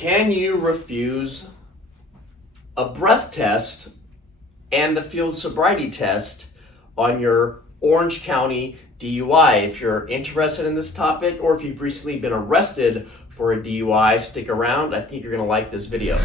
Can you refuse a breath test and the field sobriety test on your Orange County DUI? If you're interested in this topic, or if you've recently been arrested for a DUI, stick around. I think you're going to like this video.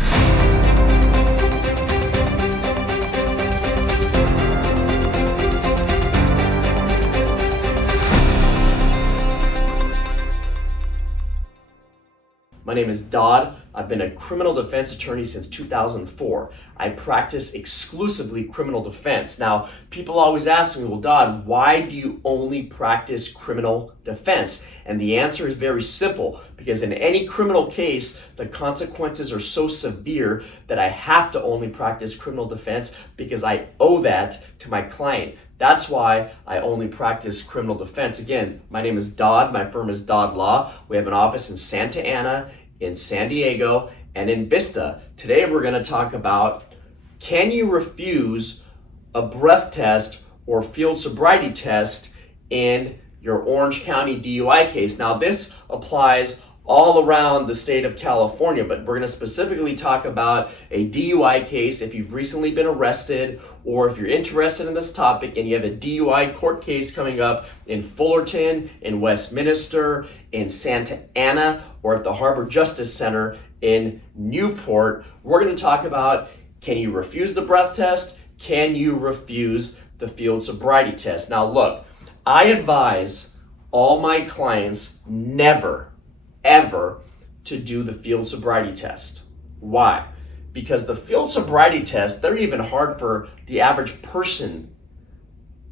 My name is Dod. I've been a criminal defense attorney since 2004. I practice exclusively criminal defense. Now, people always ask me, well, Dod, why do you only practice criminal defense? And the answer is very simple, because in any criminal case, the consequences are so severe that I have to only practice criminal defense because I owe that to my client. That's why I only practice criminal defense. Again, my name is Dod. My firm is Dod Law. We have an office in Santa Ana, in San Diego, and in Vista. Today we're going to talk about, can you refuse a breath test or field sobriety test in your Orange County DUI case? Now, this applies all around the state of California, but we're going to specifically talk about a DUI case if you've recently been arrested, or if you're interested in this topic and you have a DUI court case coming up in Fullerton, in Westminster, in Santa Ana, or at the Harbor Justice Center in Newport. We're going to talk about, can you refuse the breath test? Can you refuse the field sobriety test? Now look, I advise all my clients never, ever to do the field sobriety test. Why? Because the field sobriety test, they're even hard for the average person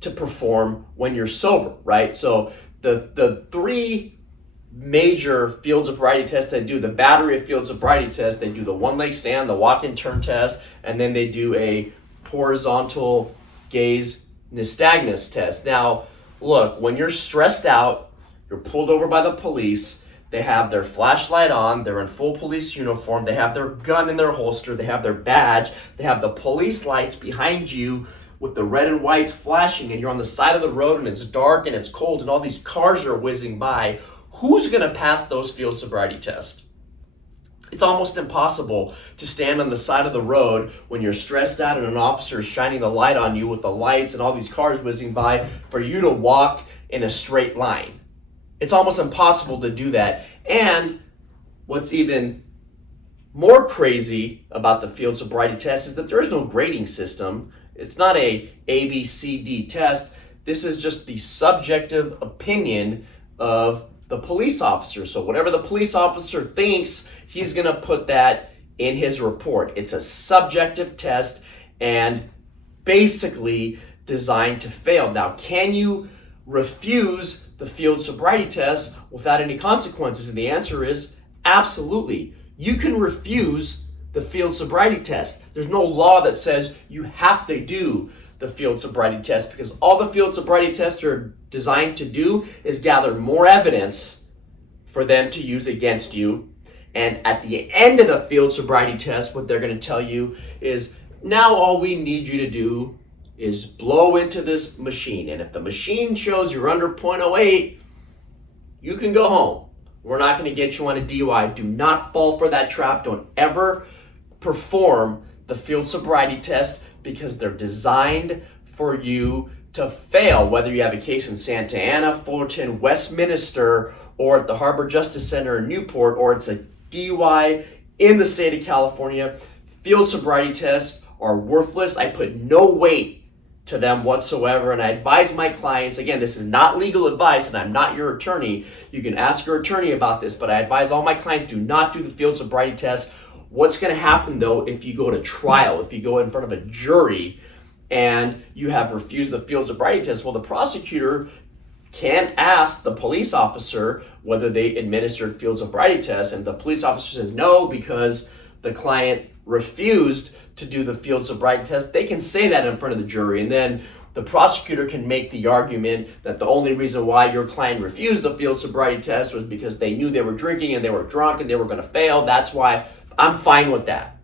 to perform when you're sober, right? So the three major field sobriety tests they do, the battery of field sobriety tests, they do the one leg stand, the walk and turn test, and then they do a horizontal gaze nystagmus test. Now, look, when you're stressed out, you're pulled over by the police, they have their flashlight on, they're in full police uniform, they have their gun in their holster, they have their badge, they have the police lights behind you with the red and whites flashing, and you're on the side of the road and it's dark and it's cold and all these cars are whizzing by. Who's going to pass those field sobriety tests? It's almost impossible to stand on the side of the road when you're stressed out and an officer is shining the light on you with the lights and all these cars whizzing by for you to walk in a straight line. It's almost impossible to do that. And what's even more crazy about the field sobriety test is that there is no grading system. It's not a B, C, D test. This is just the subjective opinion of the police officer. So whatever the police officer thinks, he's going to put that in his report. It's a subjective test and basically designed to fail. Now, can you refuse the field sobriety test without any consequences? And the answer is absolutely. You can refuse the field sobriety test. There's no law that says you have to do the field sobriety test, because all the field sobriety tests are designed to do is gather more evidence for them to use against you. And at the end of the field sobriety test, what they're going to tell you is, now all we need you to do is blow into this machine. And if the machine shows you're under 0.08, you can go home. We're not going to get you on a DUI. Do not fall for that trap. Don't ever perform the field sobriety test, because they're designed for you to fail, whether you have a case in Santa Ana, Fullerton, Westminster, or at the Harbor Justice Center in Newport, or it's a DUI in the state of California. Field sobriety tests are worthless. I put no weight to them whatsoever, and I advise my clients, again, this is not legal advice and I'm not your attorney. You can ask your attorney about this, but I advise all my clients, do not do the field sobriety test. What's going to happen though if you go to trial, if you go in front of a jury and you have refused the field sobriety test? Well, the prosecutor can ask the police officer whether they administered field sobriety tests, and the police officer says no because the client refused to do the field sobriety test. They can say that in front of the jury, and then the prosecutor can make the argument that the only reason why your client refused the field sobriety test was because they knew they were drinking and they were drunk and they were going to fail. That's why. I'm fine with that.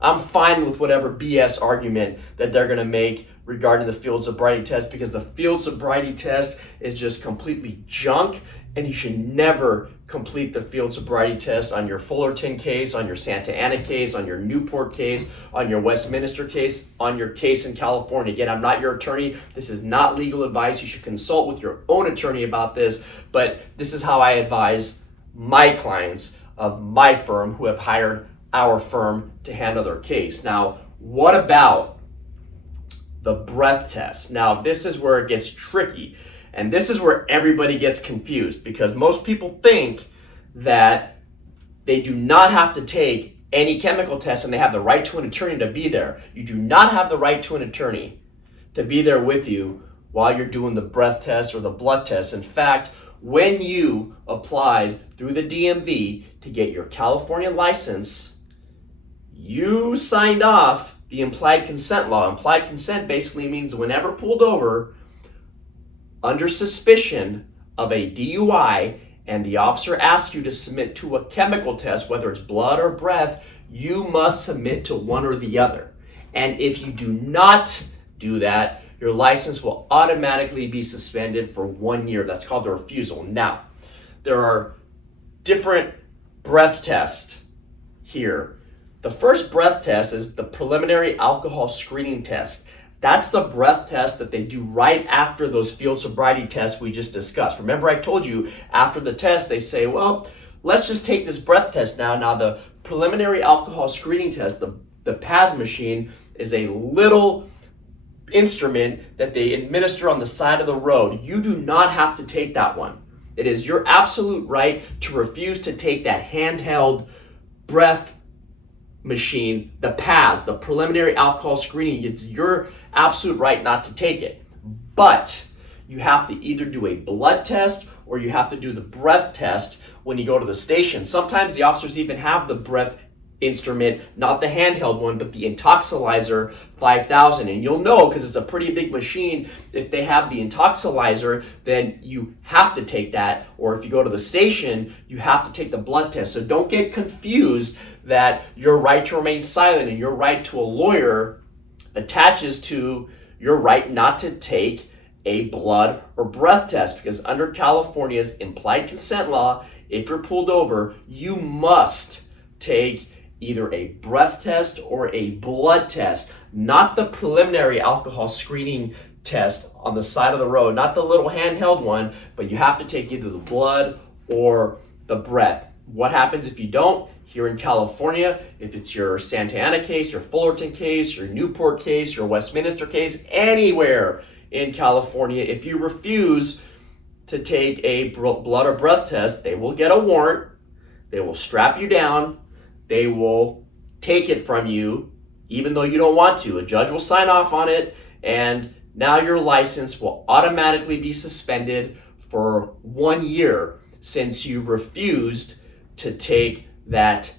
I'm fine with whatever BS argument that they're going to make regarding the field sobriety test, because the field sobriety test is just completely junk, and you should never complete the field sobriety test on your Fullerton case, on your Santa Ana case, on your Newport case, on your Westminster case, on your case in California. Again, I'm not your attorney. This is not legal advice. You should consult with your own attorney about this, but this is how I advise my clients of my firm who have hired our firm to handle their case. Now, what about the breath test? Now, this is where it gets tricky. And this is where everybody gets confused, because most people think that they do not have to take any chemical test and they have the right to an attorney to be there. You do not have the right to an attorney to be there with you while you're doing the breath test or the blood test. In fact, when you applied through the DMV to get your California license, you signed off the implied consent law. Implied consent basically means whenever pulled over under suspicion of a DUI and the officer asks you to submit to a chemical test, whether it's blood or breath, you must submit to one or the other. And if you do not do that, your license will automatically be suspended for 1 year. That's called a refusal. Now, there are different breath tests here. The first breath test is the preliminary alcohol screening test. That's the breath test that they do right after those field sobriety tests we just discussed. Remember, I told you after the test, they say, well, let's just take this breath test now. Now, the preliminary alcohol screening test, the PAS machine, is a little instrument that they administer on the side of the road. You do not have to take that one. It is your absolute right to refuse to take that handheld breath machine, the PAS, the preliminary alcohol screening. It's your absolute right not to take it. But you have to either do a blood test or you have to do the breath test when you go to the station. Sometimes the officers even have the breath instrument, not the handheld one, but the Intoxilyzer 5000. And you'll know, because it's a pretty big machine, if they have the Intoxilyzer, then you have to take that. Or if you go to the station, you have to take the blood test. So don't get confused that your right to remain silent and your right to a lawyer attaches to your right not to take a blood or breath test, because under California's implied consent law, if you're pulled over, you must take either a breath test or a blood test, not the preliminary alcohol screening test on the side of the road, not the little handheld one, but you have to take either the blood or the breath. What happens if you don't? Here in California, if it's your Santa Ana case, your Fullerton case, your Newport case, your Westminster case, anywhere in California, if you refuse to take a blood or breath test, they will get a warrant, they will strap you down, they will take it from you, even though you don't want to. A judge will sign off on it, and now your license will automatically be suspended for 1 year since you refused to take that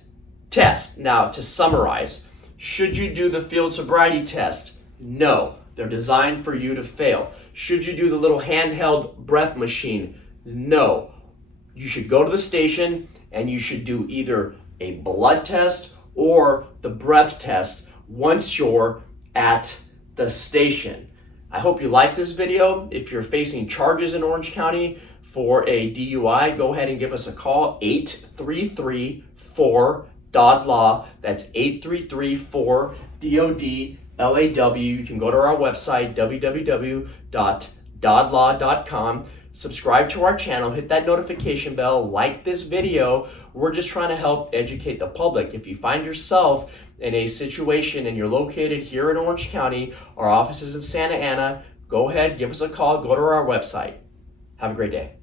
test. Now, to summarize, should you do the field sobriety test? No, they're designed for you to fail. Should you do the little handheld breath machine? No. You should go to the station and you should do either a blood test or the breath test once you're at the station. I hope you like this video. If you're facing charges in Orange County for a DUI, go ahead and give us a call, 833-4-DOD Law. That's 833-4-DOD-LAW. You can go to our website, www.dodlaw.com. Subscribe to our channel, hit that notification bell, like this video. We're just trying to help educate the public. If you find yourself in a situation and you're located here in Orange County, our office is in Santa Ana, go ahead, give us a call, go to our website. Have a great day.